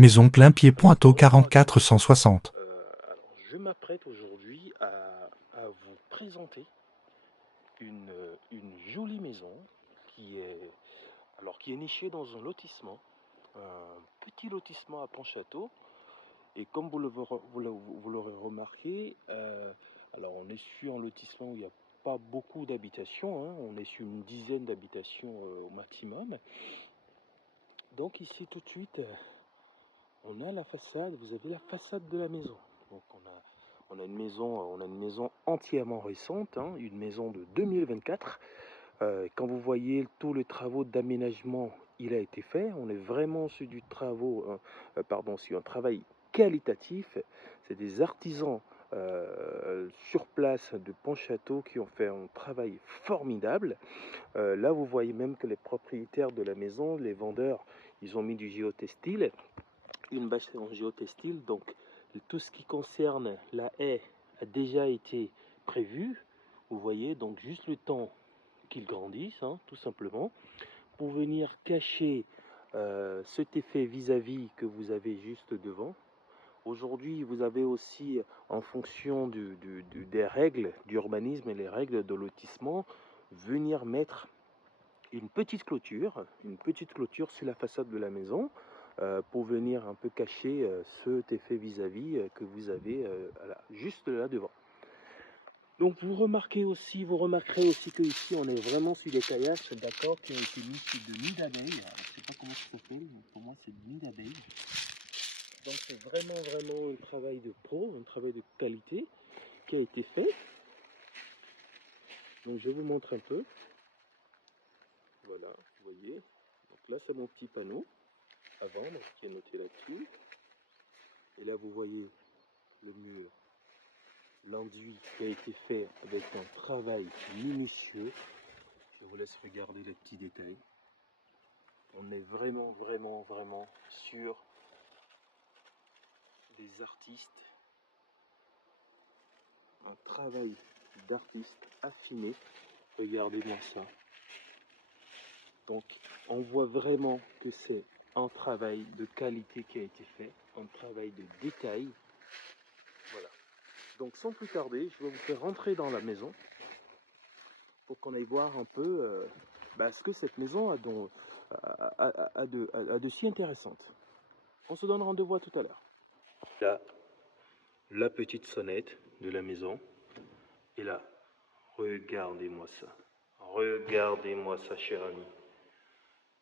Maison Plain-Pied Pointeau 44 160. Alors, je m'apprête aujourd'hui à vous présenter une jolie maison qui est nichée dans un lotissement, un petit lotissement à Pontchâteau. Et comme vous l'aurez remarqué, alors on est sur un lotissement où il n'y a pas beaucoup d'habitations, hein, on est sur une dizaine d'habitations au maximum. Donc ici tout de suite, on a la façade, vous avez la façade de la maison. Donc on a une maison entièrement récente, hein, une maison de 2024. Quand vous voyez tous les travaux d'aménagement, il a été fait. On est vraiment sur sur un travail qualitatif. C'est des artisans sur place de Pontchâteau qui ont fait un travail formidable. Là, vous voyez même que les propriétaires de la maison, les vendeurs, ils ont mis du géotextile, une bâche en géotextile. Donc, tout ce qui concerne la haie a déjà été prévu. Vous voyez, donc juste le temps qu'ils grandissent, hein, tout simplement, pour venir cacher cet effet vis-à-vis que vous avez juste devant. Aujourd'hui, vous avez aussi, en fonction des règles d'urbanisme et les règles de lotissement, venir mettre une petite clôture sur la façade de la maison pour venir un peu cacher cet effet vis-à-vis que vous avez juste là devant. Donc vous remarquerez aussi que ici on est vraiment sur des caillages, d'accord, qui ont été mis sur de nids d'abeilles. Je ne sais pas comment ça s'appelle, mais pour moi c'est de nids d'abeilles. Donc c'est vraiment un travail de pro, un travail de qualité qui a été fait. Donc je vous montre un peu. Voilà, vous voyez. Donc là c'est mon petit panneau à vendre qui est noté là-dessus. Et là vous voyez le mur, l'enduit qui a été fait avec un travail minutieux. Je vous laisse regarder les petits détails. On est vraiment sur des artistes, un travail d'artiste affiné. Regardez-moi ça. Donc, on voit vraiment que c'est un travail de qualité qui a été fait, un travail de détail. Voilà. Donc, sans plus tarder, je vais vous faire rentrer dans la maison pour qu'on aille voir un peu ce que cette maison a de si intéressante. On se donne rendez-vous à tout à l'heure. Là, la petite sonnette de la maison. Et là, regardez-moi ça. Regardez-moi ça, cher ami.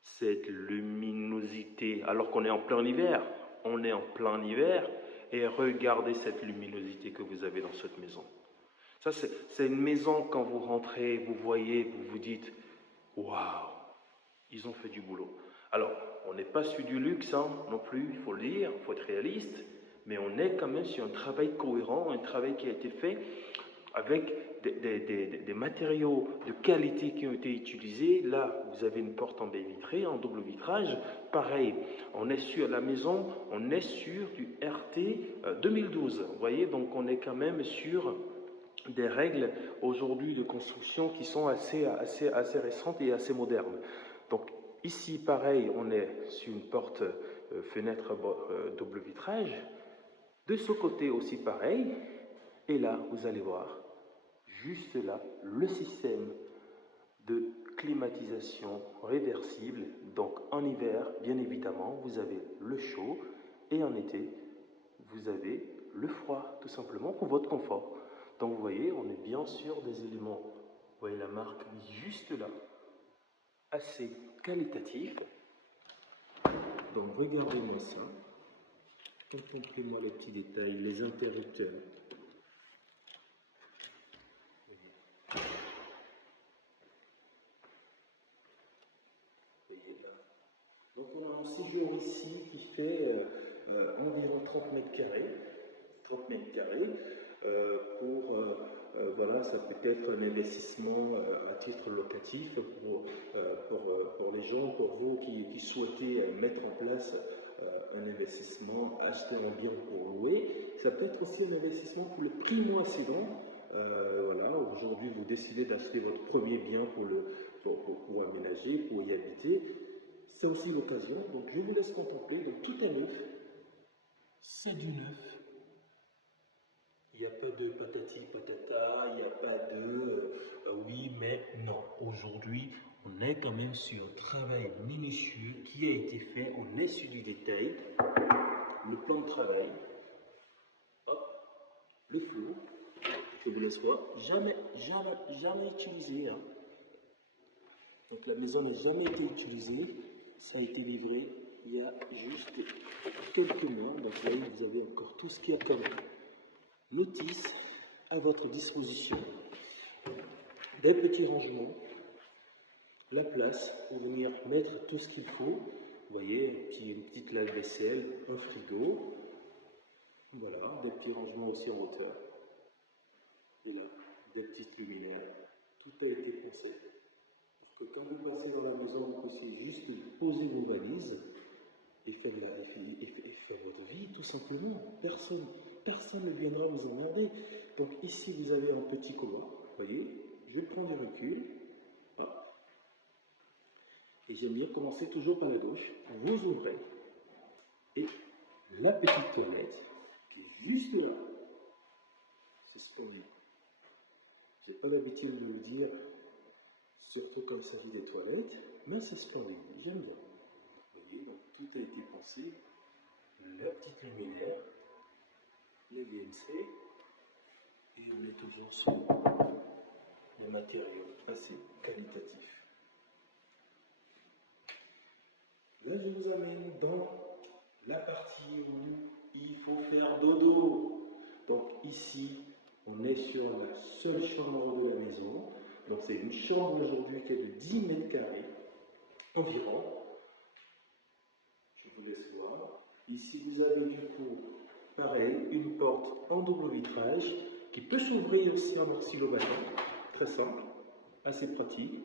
Cette luminosité, alors qu'on est en plein hiver. On est en plein hiver. Et regardez cette luminosité que vous avez dans cette maison. Ça, c'est une maison, quand vous rentrez, vous voyez, vous vous dites, waouh, ils ont fait du boulot. Alors, on n'est pas sur du luxe hein, non plus, il faut le dire, il faut être réaliste, mais on est quand même sur un travail cohérent, un travail qui a été fait avec des matériaux de qualité qui ont été utilisés. Là, vous avez une porte en baie vitrée, en double vitrage. Pareil, on est sur la maison, on est sur du RT 2012. Vous voyez, donc on est quand même sur des règles aujourd'hui de construction qui sont assez récentes et assez modernes. Donc ici, pareil, on est sur une porte fenêtre double vitrage. De ce côté aussi, pareil. Et là, vous allez voir, juste là, le système de climatisation réversible. Donc en hiver, bien évidemment, vous avez le chaud et en été, vous avez le froid, tout simplement pour votre confort. Donc vous voyez, on est bien sûr des éléments, vous voyez la marque juste là, assez qualitatif. Donc regardez-moi ça, contemplez-moi les petits détails, les interrupteurs. Donc on a un séjour ici qui fait environ 30 mètres carrés. 30 mètres carrés voilà, ça peut être un investissement à titre locatif pour les gens, pour vous qui souhaitez mettre en place un investissement, acheter un bien pour louer. Ça peut être aussi un investissement pour le primo-accédant. Voilà, aujourd'hui vous décidez d'acheter votre premier bien pour aménager, pour y habiter. C'est aussi l'occasion, donc je vous laisse contempler, donc tout est neuf. c'est du neuf. Il n'y a pas de patati patata, il n'y a pas de oui, mais non. Aujourd'hui, on est quand même sur un travail minutieux qui a été fait, on est sur du détail. Le plan de travail, hop, le flot, je vous laisse voir, jamais utilisé. Hein. Donc la maison n'a jamais été utilisée, ça a été livré il y a juste quelques mois. Donc vous voyez, vous avez encore tout ce qu'il y a comme notice à votre disposition, des petits rangements, la place pour venir mettre tout ce qu'il faut. Vous voyez, une petite lave-vaisselle, un frigo, voilà, des petits rangements aussi en hauteur. Et là, des petites luminaires, tout a été pensé pour que quand vous passez dans la maison, vous puissiez juste poser vos valises et faire votre vie, tout simplement. Personne ne viendra vous emmerder. Donc ici, vous avez un petit couloir, vous voyez, je prends du recul, hop. Et j'aime bien commencer toujours par la douche. Vous ouvrez, et la petite toilette, qui est juste là, c'est splendide. J'ai pas l'habitude de vous le dire, surtout quand il s'agit des toilettes, mais c'est splendide, j'aime bien. Vous voyez, donc tout a été pensé, la petite luminaire, les VMC, et on est toujours sur des matériaux assez qualitatifs. Là, je vous amène dans la partie où il faut faire dodo. Donc ici, on est sur la seule chambre de la maison. Donc c'est une chambre aujourd'hui qui est de 10 mètres carrés environ. Je vous laisse voir. Ici, vous avez du coup, pareil, une porte en double vitrage qui peut s'ouvrir aussi en oscillobaton. Très simple, assez pratique.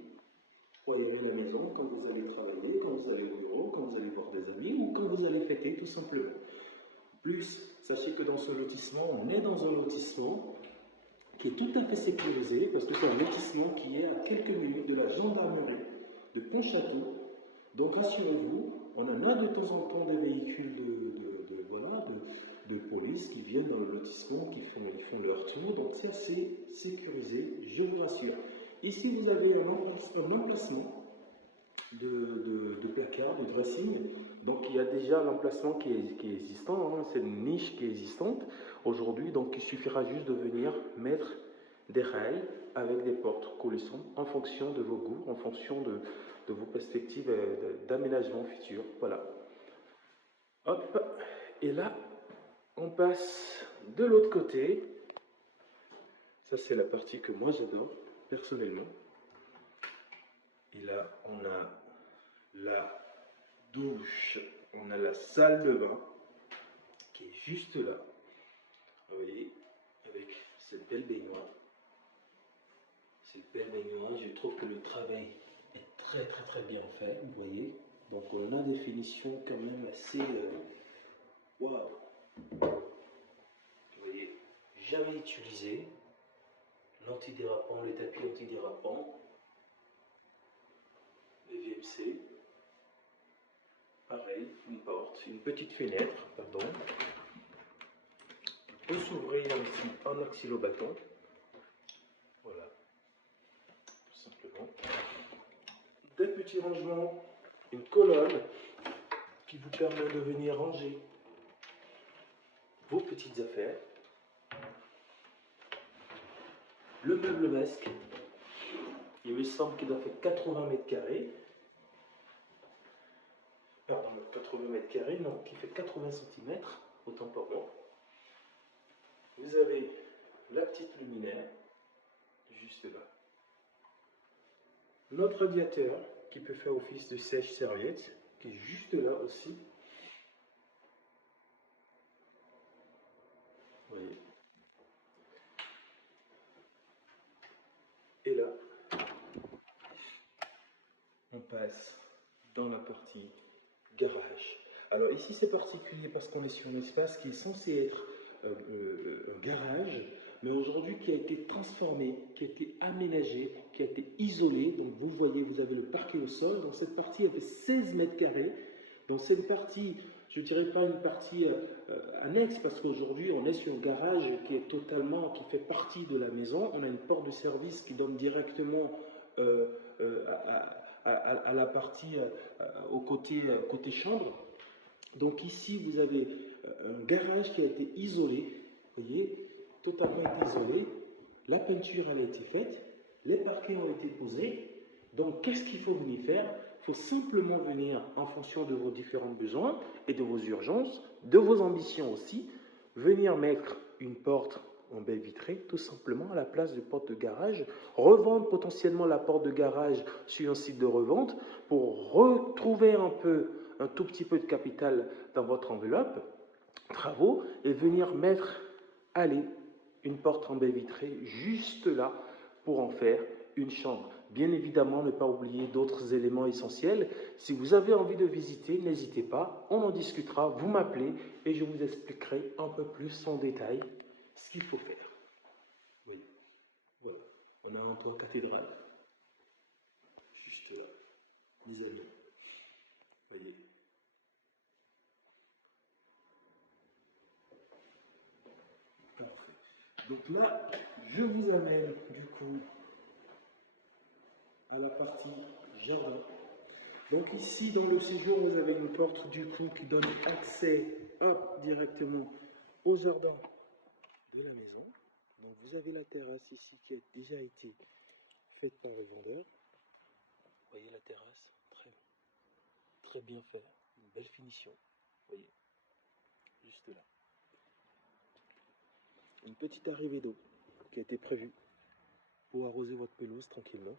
Pour y aller à la maison, quand vous allez travailler, quand vous allez au bureau, quand vous allez voir des amis ou quand vous allez fêter, tout simplement. Plus, sachez que dans ce lotissement, on est dans un lotissement qui est tout à fait sécurisé parce que c'est un lotissement qui est à quelques minutes de la gendarmerie de Pontchâteau. Donc rassurez-vous, on en a de temps en temps des véhicules de police qui viennent dans le lotissement, qui font leur tour, donc c'est assez sécurisé, je vous rassure. Ici, vous avez un emplacement de placard, de dressing. Donc il y a déjà l'emplacement qui est existant, hein, c'est une niche qui est existante aujourd'hui, donc il suffira juste de venir mettre des rails avec des portes coulissantes en fonction de vos goûts, en fonction de vos perspectives d'aménagement futur. Voilà. Hop, et là, on passe de l'autre côté. Ça, c'est la partie que moi j'adore, personnellement. Et là, on a la douche, on a la salle de bain qui est juste là. Vous voyez, avec cette belle baignoire. Cette belle baignoire, je trouve que le travail est très bien fait, vous voyez. Donc on a des finitions quand même assez... Waouh! Vous voyez, jamais utilisé. L'antidérapant, les tapis antidérapants. Les VMC. Pareil, une porte, une petite fenêtre, pardon. Peut s'ouvrir ici en oscillobaton. Voilà, tout simplement. Des petits rangements, une colonne qui vous permet de venir ranger vos petites affaires. Le meuble masque, il me semble qu'il doit faire 80 mètres carrés. Pardon, 80 mètres carrés, non, qui fait 80 cm, autant pour moi. Vous avez la petite luminaire, juste là. Notre radiateur, qui peut faire office de sèche-serviette, qui est juste là aussi. Vous voyez. Et là, on passe dans la partie garage. Alors ici c'est particulier parce qu'on est sur un espace qui est censé être un garage, mais aujourd'hui qui a été transformé, qui a été aménagé, qui a été isolé. Donc vous voyez, vous avez le parquet au sol. Dans cette partie, il y avait 16 mètres carrés. Dans cette partie, je ne dirais pas une partie annexe, parce qu'aujourd'hui, on est sur un garage qui est totalement, qui fait partie de la maison. On a une porte de service qui donne directement à la partie, au côté chambre. Donc ici, vous avez un garage qui a été isolé, vous voyez, totalement isolé. La peinture elle a été faite, les parquets ont été posés. Donc qu'est-ce qu'il faut venir faire? Il faut simplement venir en fonction de vos différents besoins et de vos urgences, de vos ambitions aussi, venir mettre une porte en baie vitrée tout simplement à la place de porte de garage, revendre potentiellement la porte de garage sur un site de revente pour retrouver un tout petit peu de capital dans votre enveloppe, travaux, et venir mettre, allez, une porte en baie vitrée juste là pour en faire une chambre. Bien évidemment, ne pas oublier d'autres éléments essentiels. Si vous avez envie de visiter, n'hésitez pas, on en discutera, vous m'appelez et je vous expliquerai un peu plus en détail ce qu'il faut faire. Oui, voilà, on a un toit cathédrale, juste là, mes amis, voyez. Parfait. Donc là, je vous amène du coup à la partie jardin. Donc ici, dans le séjour, vous avez une porte du coup qui donne accès directement au jardin de la maison. Donc vous avez la terrasse ici qui a déjà été faite par le vendeur. Vous voyez la terrasse, très bien fait, une belle finition. Vous voyez, juste là. Une petite arrivée d'eau qui a été prévue pour arroser votre pelouse tranquillement.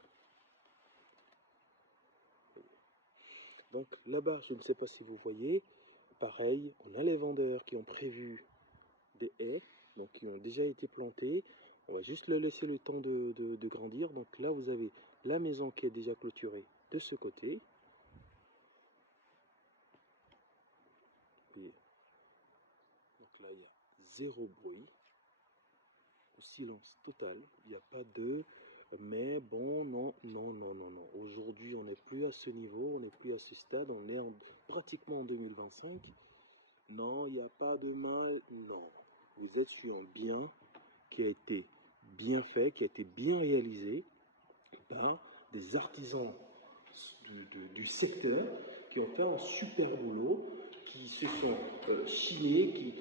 Donc là-bas, je ne sais pas si vous voyez, pareil, on a les vendeurs qui ont prévu des haies, donc qui ont déjà été plantées. On va juste leur laisser le temps de grandir. Donc là, vous avez la maison qui est déjà clôturée de ce côté. Et donc là, il y a zéro bruit, silence total. Il n'y a pas de... Mais bon, non. Aujourd'hui, on n'est plus à ce niveau, on n'est plus à ce stade, on est pratiquement en 2025. Non, il n'y a pas de mal, non. Vous êtes sur un bien qui a été bien fait, qui a été bien réalisé par des artisans du secteur qui ont fait un super boulot, qui se sont chinés, qui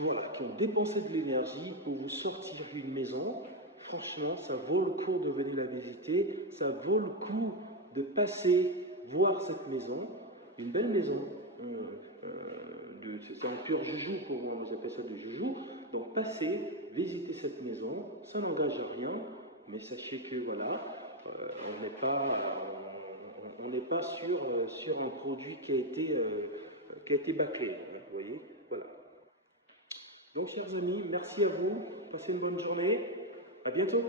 ont dépensé de l'énergie pour vous sortir d'une maison. Franchement, ça vaut le coup de venir la visiter, ça vaut le coup de passer voir cette maison, une belle maison. C'est un pur joujou pour moi, on appelle ça du joujou. Donc passez, visitez cette maison, ça n'engage à rien, mais sachez que voilà, on n'est pas sur un produit qui a été bâclé, hein, vous voyez, voilà. Donc chers amis, merci à vous, passez une bonne journée, à bientôt.